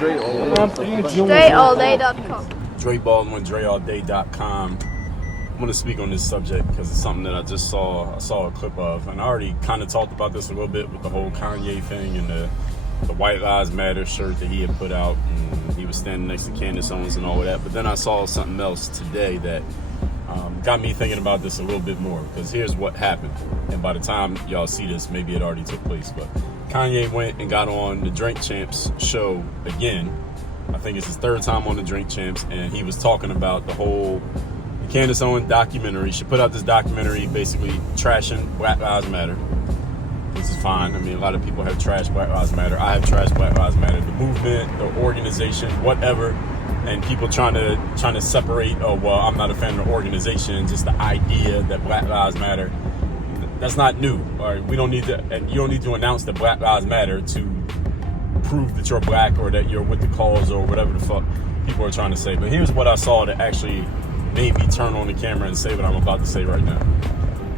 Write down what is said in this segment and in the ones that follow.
DreAllDay.com. Dre Baldwin, DreAllDay.com. I'm going to speak on this subject because it's something that I just saw. I saw a clip of, and I already kind of talked about this a little bit with the whole Kanye thing and the White Lives Matter shirt that he had put out, and he was standing next to Candace Owens and all of that. But then I saw something else today that got me thinking about this a little bit more, because here's what happened. And by the time y'all see this, maybe it already took place. But Kanye went and got on the Drink Champs show again. I think it's his third time on the Drink Champs, and he was talking about the whole Candace Owens documentary. She put out this documentary basically trashing Black Lives Matter, which is fine. I mean, a lot of people have trashed Black Lives Matter. I have trashed Black Lives Matter. The movement, the organization, whatever. And people trying to separate, oh, well, I'm not a fan of the organization, just the idea that Black Lives Matter. That's not new. All right, we don't need to, and you don't need to announce that Black Lives Matter to prove that you're black or that you're with the cause or whatever the fuck people are trying to say. But here's what I saw that actually made me turn on the camera and say what I'm about to say right now.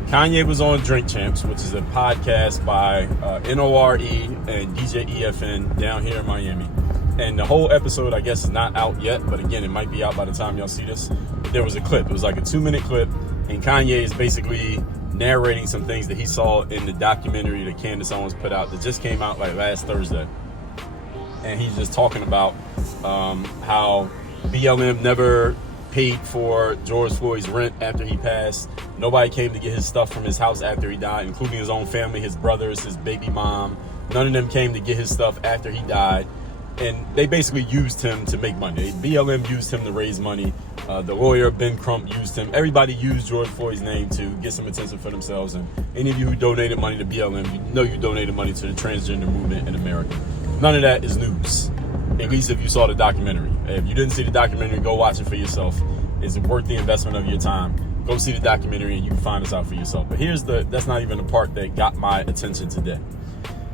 Kanye was on Drink Champs, which is a podcast by NORE and DJ EFN down here in Miami. And the whole episode, I guess, is not out yet, but again, it might be out by the time y'all see this. There was a clip. It was like a 2-minute clip, and Kanye is basically narrating some things that he saw in the documentary that Candace Owens put out that just came out like last Thursday. And he's just talking about how BLM never paid for George Floyd's rent after he passed. Nobody came to get his stuff from his house after he died, including his own family, his brothers, his baby mom. None of them came to get his stuff after he died. And they basically used him to make money. BLM used him to raise money. The lawyer, Ben Crump, used him. Everybody used George Floyd's name to get some attention for themselves. And any of you who donated money to BLM, you know you donated money to the transgender movement in America. None of that is news, at least if you saw the documentary. If you didn't see the documentary, go watch it for yourself. It's worth the investment of your time. Go see the documentary and you can find this out for yourself. But that's not even the part that got my attention today.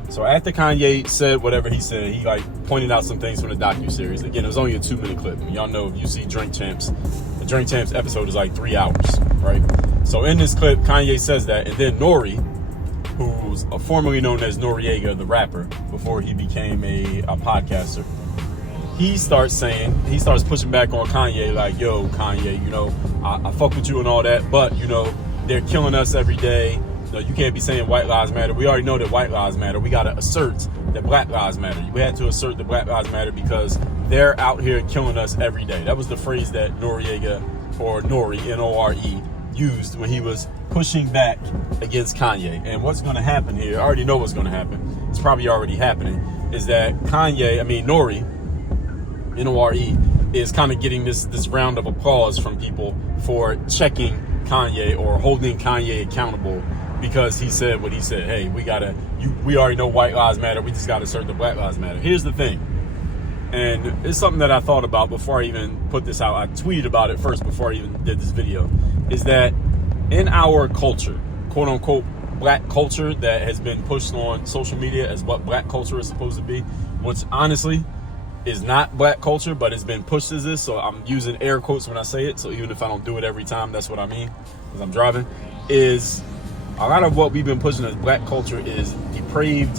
So after Kanye said whatever he said, he pointed out some things from the docuseries. Again, it was only a 2-minute clip. And y'all know if you see Drink Champs, the Drink Champs episode is like 3 hours, right? So in this clip, Kanye says that, and then NORE, who's formerly known as Noriega, the rapper, before he became a podcaster, he starts pushing back on Kanye, like, yo, Kanye, I fuck with you and all that, but, they're killing us every day. No, you can't be saying White Lives Matter. We already know that White Lives Matter. We got to assert that Black Lives Matter. We had to assert that Black Lives Matter because they're out here killing us every day. That was the phrase that Noriega, or NORE, N-O-R-E, used when he was pushing back against Kanye. And what's going to happen here, I already know what's going to happen. It's probably already happening, is that NORE, N-O-R-E, is kind of getting this round of applause from people for checking Kanye or holding Kanye accountable because he said what he said. Hey, we already know White Lives Matter. We just got to assert the Black Lives Matter. Here's the thing. And it's something that I thought about before I even put this out. I tweeted about it first before I even did this video. Is that in our culture, quote unquote, black culture that has been pushed on social media as what black culture is supposed to be, which honestly is not black culture, but it's been pushed as this. So I'm using air quotes when I say it. So even if I don't do it every time, that's what I mean, because I'm driving, is a lot of what we've been pushing as black culture is depraved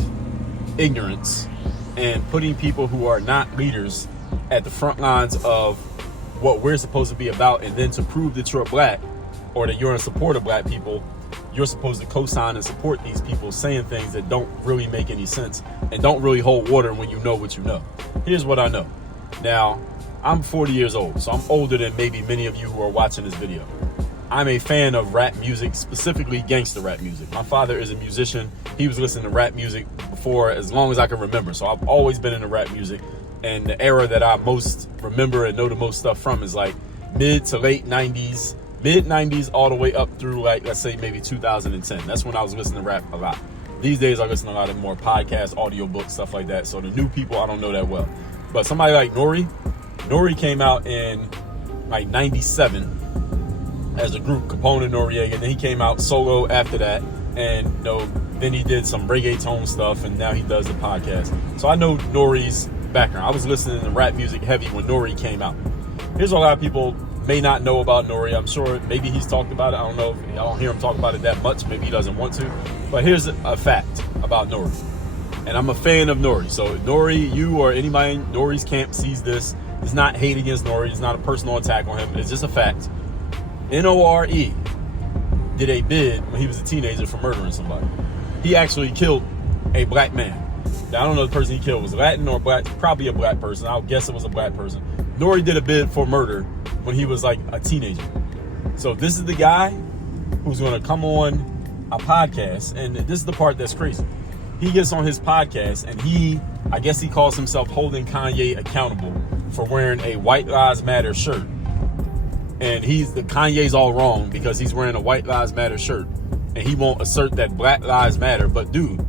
ignorance and putting people who are not leaders at the front lines of what we're supposed to be about. And then to prove that you're black or that you're in support of black people, you're supposed to co-sign and support these people saying things that don't really make any sense and don't really hold water when you know what you know. Here's what I know. Now, I'm 40 years old, so I'm older than maybe many of you who are watching this video. I'm a fan of rap music, specifically gangster rap music. My father is a musician. He was listening to rap music for as long as I can remember. So I've always been into rap music. And the era that I most remember and know the most stuff from is like mid to late 90s, mid 90s all the way up through let's say maybe 2010. That's when I was listening to rap a lot. These days I listen to a lot of more podcasts, audiobooks, stuff like that. So the new people, I don't know that well. But somebody like NORE came out in like 97 as a group, Capone and Noriega, and then he came out solo after that, and then he did some reggaeton stuff, and now he does the podcast. So I know NORE's background. I was listening to rap music heavy when NORE came out. Here's what a lot of people may not know about NORE. I'm sure maybe he's talked about it. I don't know. I don't hear him talk about it that much. Maybe he doesn't want to. But here's a fact about NORE. And I'm a fan of NORE. So NORE, you or anybody in NORE's camp sees this. It's not hate against NORE. It's not a personal attack on him. It's just a fact. NORE did a bid when he was a teenager for murdering somebody. He actually killed a black man. Now, I don't know if the person he killed was Latin or black. Probably a black person. I'll guess it was a black person. NORE did a bid for murder when he was like a teenager. So this is the guy who's going to come on a podcast. And this is the part that's crazy. He gets on his podcast and I guess he calls himself holding Kanye accountable for wearing a White Lives Matter shirt. And Kanye's all wrong because he's wearing a White Lives Matter shirt. And he won't assert that Black Lives Matter. But dude,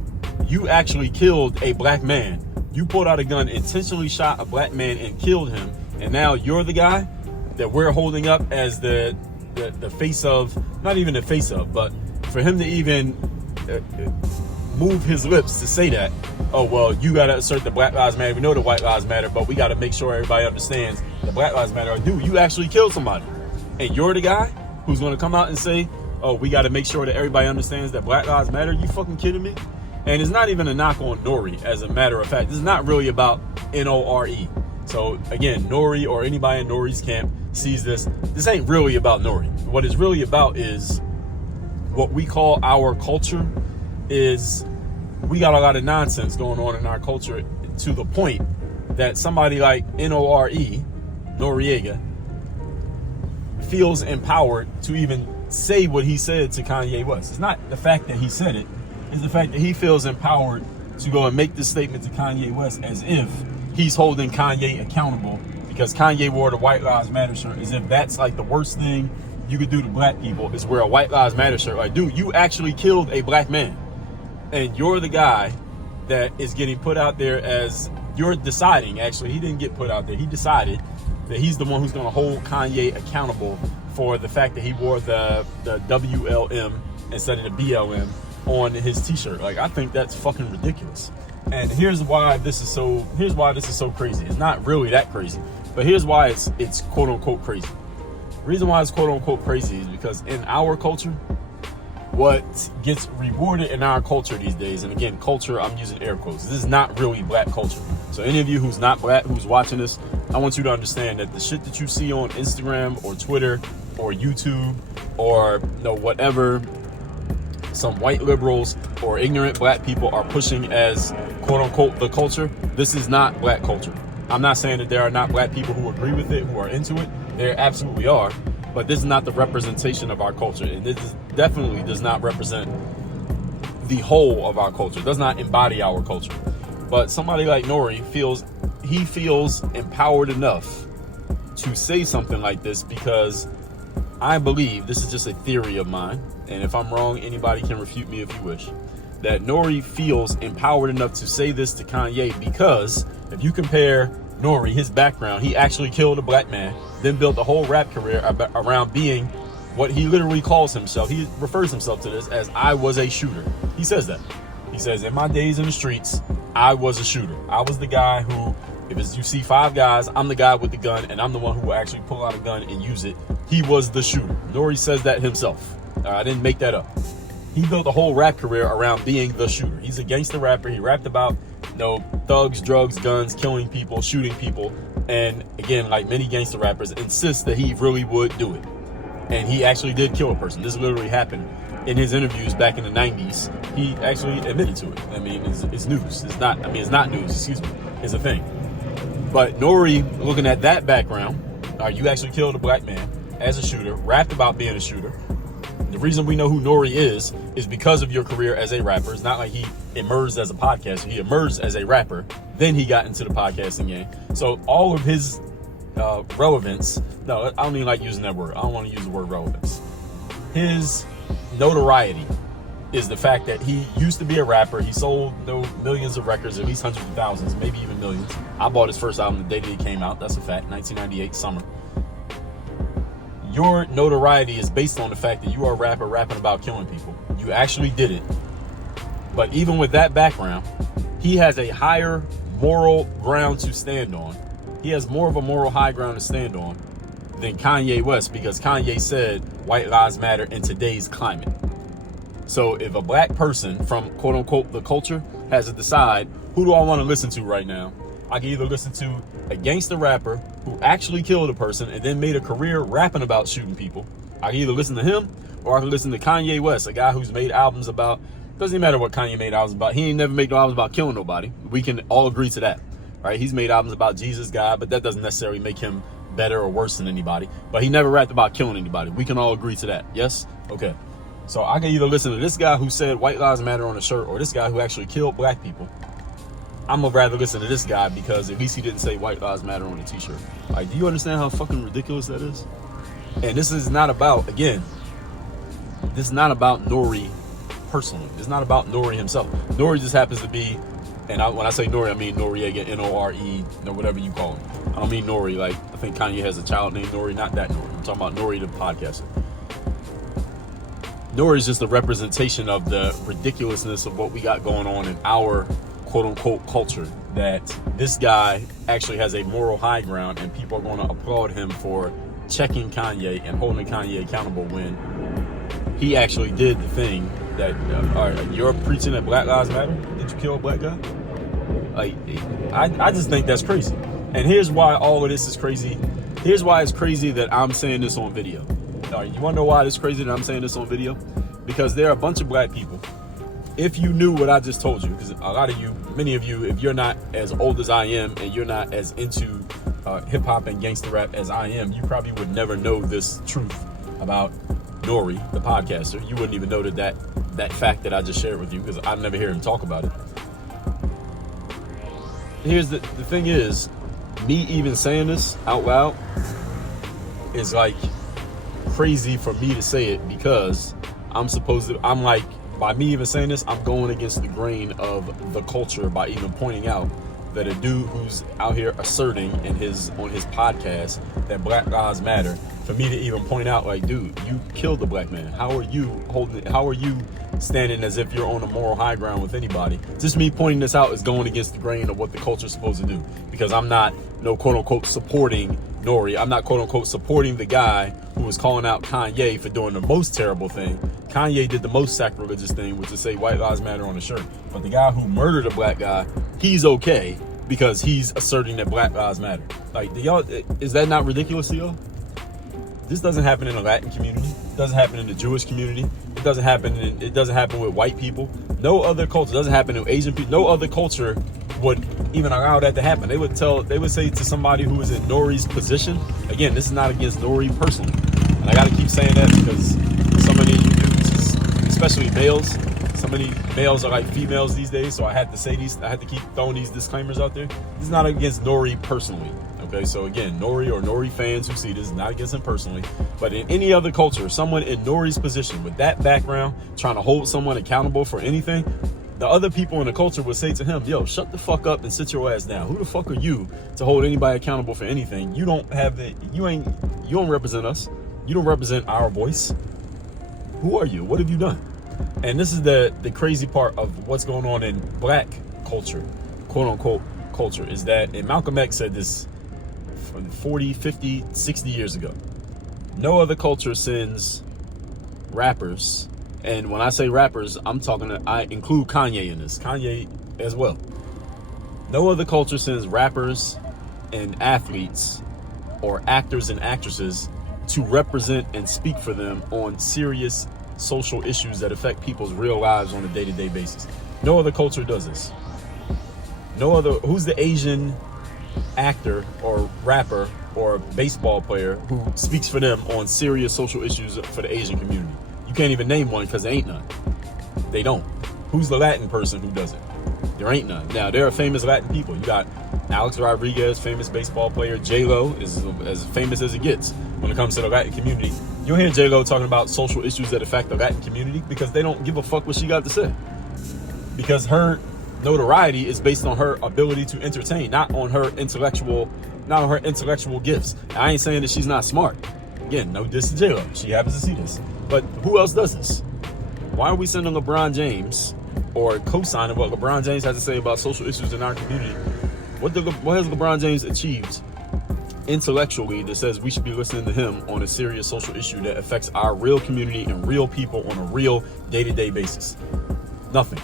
you actually killed a black man. You pulled out a gun, intentionally shot a black man and killed him. And now you're the guy that we're holding up as the face of, not even the face of, but for him to even move his lips to say that, oh, well, you got to assert the Black Lives Matter. We know the White Lives Matter, but we got to make sure everybody understands the Black Lives Matter. Dude, you actually killed somebody. And you're the guy who's going to come out and say, oh, we got to make sure that everybody understands that Black Lives Matter. You fucking kidding me? And it's not even a knock on NORE, as a matter of fact. This is not really about NORE. So, again, NORE or anybody in NORE's camp sees this. This ain't really about NORE. What it's really about is what we call our culture is we got a lot of nonsense going on in our culture to the point that somebody like NORE, Noriega, feels empowered to even say what he said to Kanye West. It's not the fact that he said it. It's the fact that he feels empowered to go and make this statement to Kanye West as if he's holding Kanye accountable because Kanye wore the White Lives Matter shirt, as if that's like the worst thing you could do to black people is wear a White Lives Matter shirt. Like, dude, you actually killed a black man. And you're the guy that is getting put out there as you're deciding. Actually, he didn't get put out there. He decided that he's the one who's going to hold Kanye accountable for the fact that he wore the WLM instead of the BLM on his t-shirt. Like, I think that's fucking ridiculous. And here's why this is so crazy. It's not really that crazy, but here's why it's quote unquote crazy. The reason why it's quote unquote crazy is because in our culture, what gets rewarded in our culture these days, and again, culture, I'm using air quotes, this is not really black culture. So any of you who's not black, who's watching this, I want you to understand that the shit that you see on Instagram or Twitter or YouTube or whatever some white liberals or ignorant black people are pushing as quote unquote the culture, this is not black culture. I'm not saying that there are not black people who agree with it, who are into it. There absolutely are. But this is not the representation of our culture. And this definitely does not represent the whole of our culture. It does not embody our culture. But somebody like NORE feels empowered enough to say something like this because I believe, this is just a theory of mine, and if I'm wrong, anybody can refute me if you wish, that NORE feels empowered enough to say this to Kanye because if you compare NORE, his background, he actually killed a black man, then built a whole rap career around being what he literally calls himself. He refers himself to this as I was a shooter. He says that. He says, in my days in the streets, I was a shooter. I was the guy who, if you see 5 guys, I'm the guy with the gun, and I'm the one who will actually pull out a gun and use it. He was the shooter. NORE says that himself. I didn't make that up. He built a whole rap career around being the shooter. He's a gangster rapper. He rapped about, thugs, drugs, guns, killing people, shooting people. And again, like many gangster rappers, insists that he really would do it. And he actually did kill a person. This literally happened in his interviews back in the 90s. He actually admitted to it. I mean, it's news. It's not news, excuse me. It's a thing. But NORE, looking at that background, you actually killed a black man as a shooter, rapped about being a shooter. The reason we know who NORE is because of your career as a rapper. It's not like he emerged as a podcaster. He emerged as a rapper. Then he got into the podcasting game. So all of his relevance, no, I don't even like using that word. I don't want to use the word relevance. His notoriety is the fact that he used to be a rapper. He sold millions of records, at least hundreds of thousands, maybe even millions. I bought his first album the day that it came out. That's a fact. 1998 summer. Your notoriety is based on the fact that you are a rapper rapping about killing people. You actually did it. But even with that background, he has a higher moral ground to stand on. He has more of a moral high ground to stand on than Kanye West, because Kanye said White Lives Matter in today's climate. So if a black person from quote unquote the culture has to decide, who do I want to listen to right now? I can either listen to a gangster rapper who actually killed a person and then made a career rapping about shooting people. I can either listen to him, or I can listen to Kanye West, a guy who's made albums about, doesn't even matter what Kanye made albums about. He ain't never made no albums about killing nobody. We can all agree to that, right? He's made albums about Jesus, God, but that doesn't necessarily make him better or worse than anybody. But he never rapped about killing anybody. We can all agree to that. Yes? Okay. So I can either listen to this guy who said white lives matter on a shirt, or this guy who actually killed black people. I'm gonna rather listen to this guy because at least he didn't say white lives matter on a t-shirt. Like, do you understand how fucking ridiculous that is? And this is not about, again, this is not about NORE personally. It's not about NORE himself. NORE just happens to be, and when I say NORE, I mean Noriega, N-O-R-E, or whatever you call him. I don't mean NORE like, I think Kanye has a child named NORE, not that NORE. I'm talking about NORE the podcaster. NORE is just a representation of the ridiculousness of what we got going on in our quote-unquote culture, that this guy actually has a moral high ground and people are going to applaud him for checking Kanye and holding Kanye accountable when he actually did the thing that, all right, you're preaching that Black Lives Matter? Did you kill a black guy? Like, I just think that's crazy. And here's why all of this is crazy. Here's why it's crazy that I'm saying this on video. All right, you want to know why it's crazy that I'm saying this on video? Because there are a bunch of black people. If you knew what I just told you, because a lot of you, many of you, if you're not as old as I am and you're not as into hip hop and gangster rap as I am, you probably would never know this truth about NORE, the podcaster. You wouldn't even know that fact that I just shared with you, because I never hear him talk about it. Here's the thing is, me even saying this out loud is like crazy for me to say it, because I'm like, by me even saying this, I'm going against the grain of the culture by even pointing out that a dude who's out here asserting on his podcast that Black Lives Matter, for me to even point out, like, dude, you killed the black man. How are you standing as if you're on a moral high ground with anybody? Just me pointing this out is going against the grain of what the culture's supposed to do, because I'm not quote unquote supporting NORE. I'm not quote unquote supporting the guy who was calling out Kanye for doing the most terrible thing. Kanye did the most sacrilegious thing, which is say white lives matter on a shirt. But the guy who murdered a black guy, he's okay because he's asserting that Black Lives Matter. Like, is that not ridiculous to y'all? This doesn't happen in the Latin community. It doesn't happen in the Jewish community. It doesn't happen with white people. No other culture. It doesn't happen to Asian people. No other culture would even allow that to happen. They would say to somebody who is in NORE's position, again, this is not against NORE personally. And I got to keep saying that because so many dudes, especially males, so many males are like females these days. So I had to say I had to keep throwing these disclaimers out there. This is not against NORE personally. Okay, so again, NORE or NORE fans who see this, is not against him personally, but in any other culture, someone in NORE's position with that background, trying to hold someone accountable for anything, the other people in the culture would say to him, yo, shut the fuck up and sit your ass down. Who the fuck are you to hold anybody accountable for anything? You don't represent us. You don't represent our voice. Who are you? What have you done? And this is the crazy part of what's going on in black culture, quote unquote culture, is that, and Malcolm X said this 40, 50, 60 years ago, no other culture sends rappers, and when I say rappers, I include Kanye in this, Kanye as well. No other culture sends rappers and athletes or actors and actresses to represent and speak for them on serious social issues that affect people's real lives on a day-to-day basis. No other culture does this. Who's the Asian actor or rapper or baseball player who speaks for them on serious social issues for the Asian community? You can't even name one because there ain't none. They don't. Who's the Latin person who does it? There ain't none. Now, there are famous Latin people. You got Alex Rodriguez, famous baseball player. J-Lo is as famous as it gets when it comes to the Latin community. You'll hear J-Lo talking about social issues that affect the Latin community because they don't give a fuck what she got to say. Because her notoriety is based on her ability to entertain, not on her intellectual gifts. I ain't saying that she's not smart. Again, no diss to J-Lo. She happens to see this. But who else does this? Why are we sending LeBron James or co-signing what LeBron James has to say about social issues in our community? What has LeBron James achieved intellectually that says we should be listening to him on a serious social issue that affects our real community and real people on a real day-to-day basis? Nothing.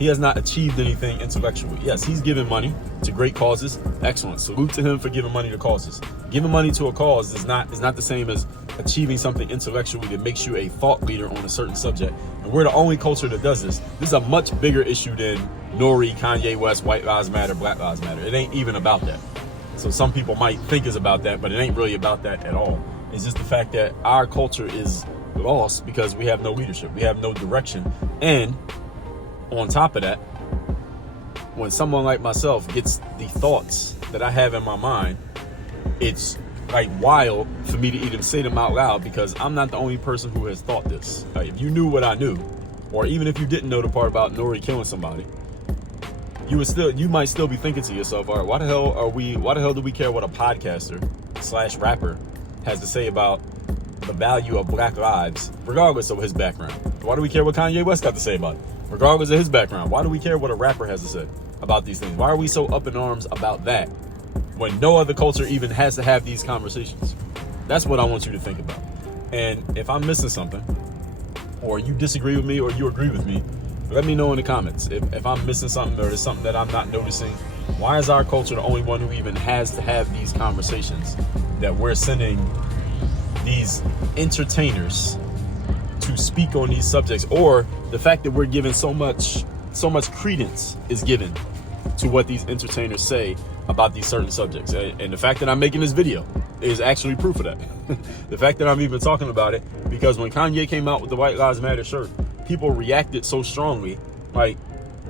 He has not achieved anything intellectually. Yes, he's given money to great causes. Excellent. Salute to him for giving money to causes. Giving money to a cause is not the same as achieving something intellectually that makes you a thought leader on a certain subject. And we're the only culture that does this. This is a much bigger issue than NORE, Kanye West, White Lives Matter, Black Lives Matter. It ain't even about that. So some people might think it's about that, but it ain't really about that at all. It's just the fact that our culture is lost because we have no leadership. We have no direction. And on top of that, when someone like myself gets the thoughts that I have in my mind, it's like wild for me to even say them out loud because I'm not the only person who has thought this. Like, if you knew what I knew, or even if you didn't know the part about NORE killing somebody, you might still be thinking to yourself, all right, why the hell do we care what a podcaster / rapper has to say about the value of black lives, regardless of his background? Why do we care what Kanye West got to say about it? Regardless of his background, why do we care what a rapper has to say about these things? Why are we so up in arms about that when no other culture even has to have these conversations? That's what I want you to think about. And if I'm missing something, or you disagree with me, or you agree with me, let me know in the comments. If I'm missing something, or there's something that I'm not noticing, why is our culture the only one who even has to have these conversations? That we're sending these entertainers to speak on these subjects, or the fact that we're given so much credence is given to what these entertainers say about these certain subjects. And the fact that I'm making this video is actually proof of that. The fact that I'm even talking about it, because when Kanye came out with the White Lives Matter shirt, people reacted so strongly. Like,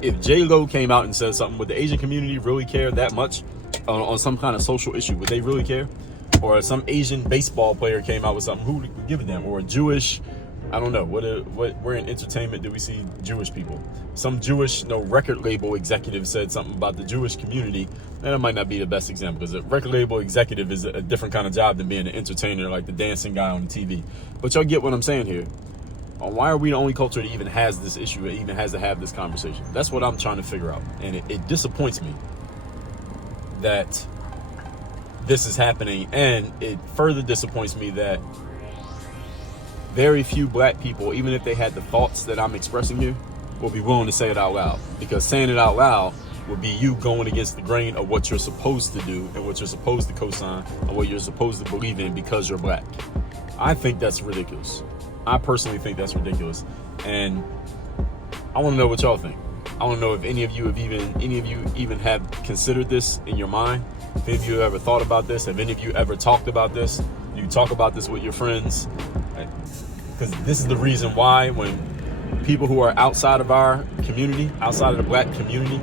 if J-Lo came out and said something, would the Asian community really care that much on some kind of social issue? Would they really care? Or some Asian baseball player came out with something, who would give a damn? Or a Jewish, I don't know, where in entertainment do we see Jewish people? Some Jewish record label executive said something about the Jewish community, and that might not be the best example, because a record label executive is a different kind of job than being an entertainer, like the dancing guy on the TV. But y'all get what I'm saying here. Why are we the only culture that even has this issue, that even has to have this conversation? That's what I'm trying to figure out. And it disappoints me that this is happening, and it further disappoints me that very few black people, even if they had the thoughts that I'm expressing here, will be willing to say it out loud. Because saying it out loud would be you going against the grain of what you're supposed to do and what you're supposed to co-sign and what you're supposed to believe in because you're black. I think that's ridiculous. I personally think that's ridiculous. And I want to know what y'all think. I want to know if any of you even have considered this in your mind. If any of you ever thought about this, have any of you ever talked about this? You talk about this with your friends? Because this is the reason why when people who are outside of our community, outside of the black community,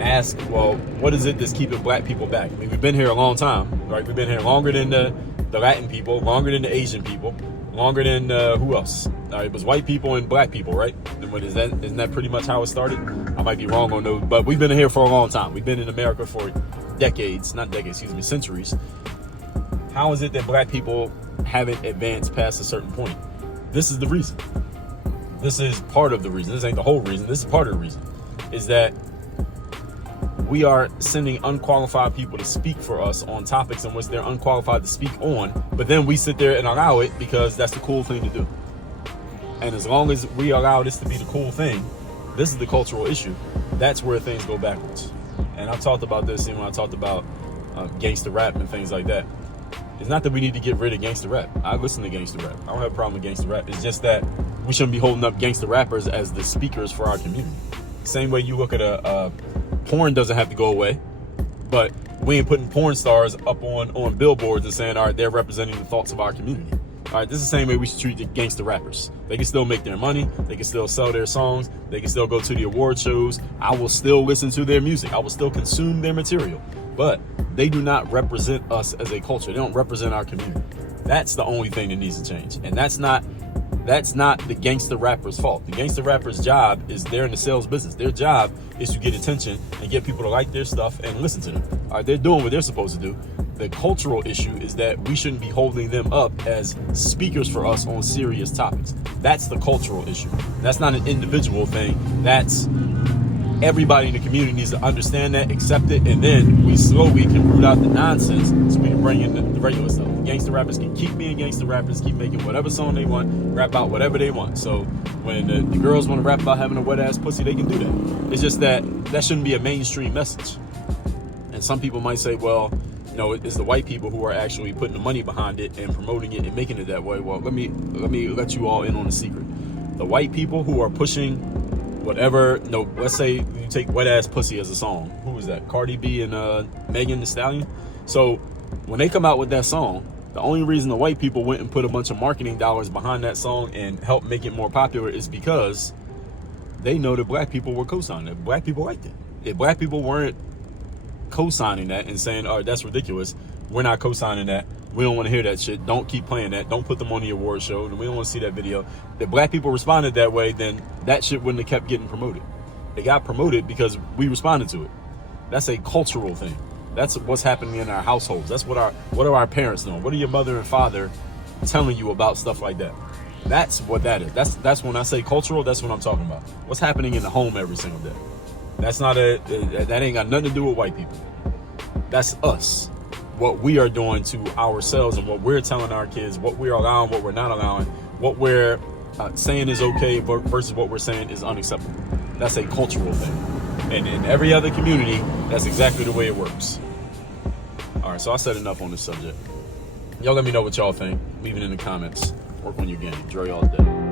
ask, well, what is it that's keeping black people back? I mean, we've been here a long time, right? We've been here longer than the Latin people, longer than the Asian people, longer than who else? It was white people and black people, right? Isn't that pretty much how it started? I might be wrong on those, but we've been here for a long time. We've been in America for centuries. How is it that black people haven't advanced past a certain point? This is the reason. This is part of the reason. This ain't the whole reason. This is part of the reason. Is that we are sending unqualified people to speak for us on topics in which they're unqualified to speak on, but then we sit there and allow it because that's the cool thing to do. And as long as we allow this to be the cool thing, this is the cultural issue, that's where things go backwards. And I talked about this when I talked about gangster rap and things like that. It's not that we need to get rid of gangster rap. I listen to gangster rap. I don't have a problem with gangster rap. It's just that we shouldn't be holding up gangster rappers as the speakers for our community. Same way you look at porn doesn't have to go away, but we ain't putting porn stars up on billboards and saying, all right, they're representing the thoughts of our community. All right, this is the same way we should treat the gangster rappers. They can still make their money. They can still sell their songs. They can still go to the award shows. I will still listen to their music. I will still consume their material. But they do not represent us as a culture. They don't represent our community. That's the only thing that needs to change. And that's not the gangster rapper's fault. The gangster rapper's job is they're in the sales business. Their job is to get attention and get people to like their stuff and listen to them. All right, they're doing what they're supposed to do. The cultural issue is that we shouldn't be holding them up as speakers for us on serious topics. That's the cultural issue. That's not an individual thing. That's everybody in the community needs to understand that, accept it, and then we slowly can root out the nonsense so we can bring in the regular stuff. gangster rappers can keep being gangster rappers, keep making whatever song they want, rap out whatever they want. So when the girls want to rap about having a wet ass pussy, they can do that. It's just that shouldn't be a mainstream message. And some people might say, well, you know, it's the white people who are actually putting the money behind it and promoting it and making it that way. Well, let me let you all in on the secret. The white people who are pushing whatever, you know, let's say you take Wet Ass Pussy as a song. Who was that? Cardi B and Megan Thee Stallion. So when they come out with that song, the only reason the white people went and put a bunch of marketing dollars behind that song and helped make it more popular is because they know that black people were co-signing it. Black people liked it. If black people weren't co-signing that and saying, all right, that's ridiculous, we're not co-signing that, we don't want to hear that shit, don't keep playing that, don't put them on the award show, and we don't want to see that video. If black people responded that way, then that shit wouldn't have kept getting promoted. It got promoted because we responded to it. That's a cultural thing. That's what's happening in our households. That's what are our parents doing? What are your mother and father telling you about stuff like that? That's what that is. That's when I say cultural, that's what I'm talking about. What's happening in the home every single day. That ain't got nothing to do with white people. That's us. What we are doing to ourselves and what we're telling our kids, what we're allowing, what we're not allowing, what we're saying is okay versus what we're saying is unacceptable. That's a cultural thing. And in every other community, that's exactly the way it works. All right, so I said enough on this subject. Y'all let me know what y'all think. Leave it in the comments. Work on your game. Dre all day.